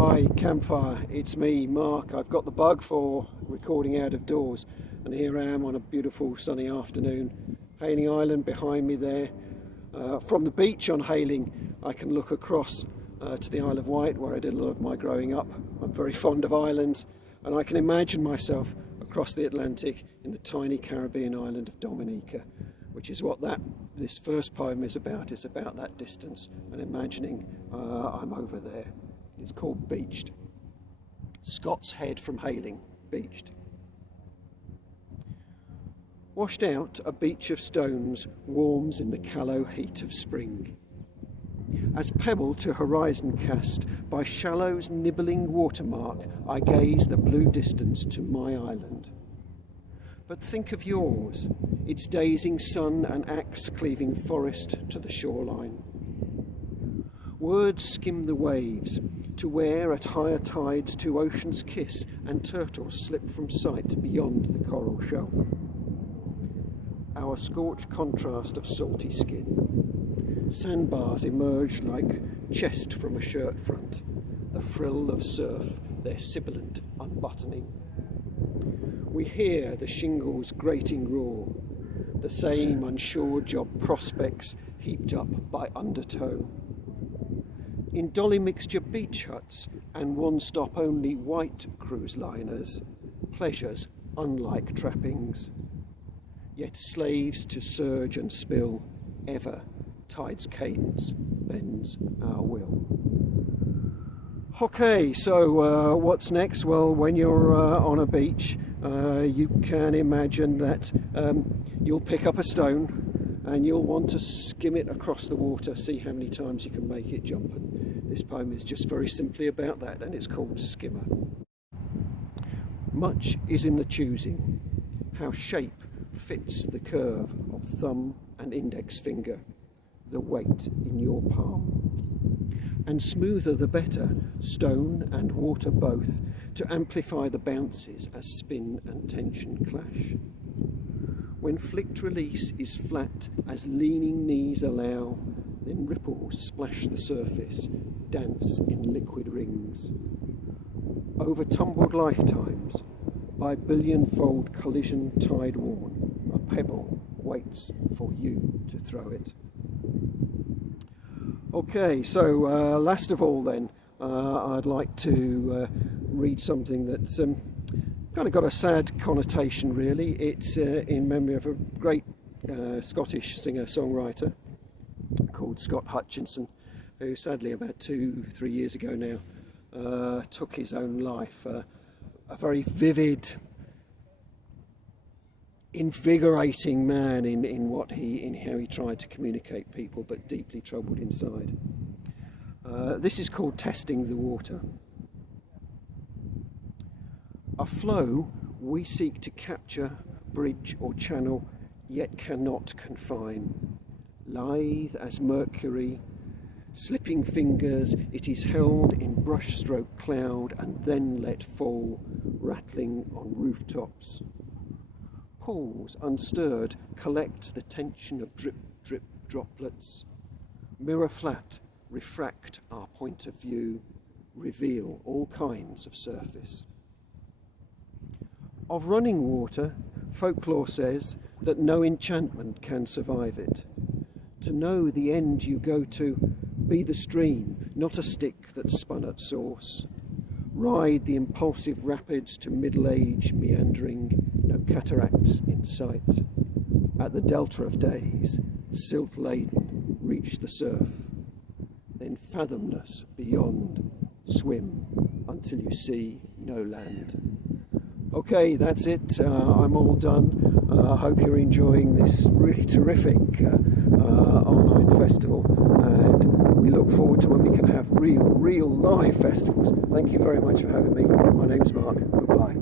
Hi, Campfire, it's me, Mark. I've got the bug for recording out of doors, and here I am on a beautiful sunny afternoon. Hayling Island behind me there. From the beach on Hayling, I can look across to the Isle of Wight, where I did a lot of my growing up. I'm very fond of islands, and I can imagine myself across the Atlantic in the tiny Caribbean island of Dominica, which is what this first poem is about. It's about that distance and imagining I'm over there. It's called Beached. Scott's Head from Hayling, beached. Washed out, a beach of stones warms in the callow heat of spring. As pebble to horizon cast, by shallows nibbling watermark, I gaze the blue distance to my island. But think of yours, its dazing sun and axe-cleaving forest to the shoreline. Words skim the waves, to where at higher tides two oceans kiss and turtles slip from sight beyond the coral shelf. Our scorched contrast of salty skin. Sandbars emerge like chest from a shirt front, the frill of surf, their sibilant unbuttoning. We hear the shingles' grating roar, the same unsure job prospects heaped up by undertow. In dolly mixture beach huts and one-stop only white cruise liners, pleasures unlike trappings. Yet slaves to surge and spill, ever tide's cadence bends our will. Okay, so what's next? Well, when you're on a beach, you can imagine that you'll pick up a stone and you'll want to skim it across the water, see how many times you can make it jump. And this poem is just very simply about that, and it's called Skimmer. Much is in the choosing, how shape fits the curve of thumb and index finger, the weight in your palm. And smoother the better, stone and water both, to amplify the bounces as spin and tension clash. When flicked release is flat as leaning knees allow, then ripples splash the surface, dance in liquid rings. Over tumbled lifetimes, by billion-fold collision tide-worn, a pebble waits for you to throw it. Okay, so last of all then, I'd like to read something that's kind of got a sad connotation really. It's in memory of a great Scottish singer-songwriter called Scott Hutchinson, who sadly about 2-3 years ago now took his own life. A very vivid, invigorating man in how he tried to communicate people, but deeply troubled inside. This is called Testing the Water. A flow we seek to capture, bridge or channel, yet cannot confine. Lithe as mercury, slipping fingers, it is held in brushstroke cloud and then let fall, rattling on rooftops. Pools unstirred collect the tension of drip, drip droplets. Mirror flat, refract our point of view, reveal all kinds of surface. Of running water, folklore says that no enchantment can survive it. To know the end you go to, be the stream, not a stick that's spun at source. Ride the impulsive rapids to middle age meandering, no cataracts in sight. At the delta of days, silt laden, reach the surf. Then fathomless beyond, swim until you see no land. Okay, that's it. I'm all done. I hope you're enjoying this really terrific online festival, and we look forward to when we can have real live festivals. Thank you very much for having me. My name's Mark. Goodbye.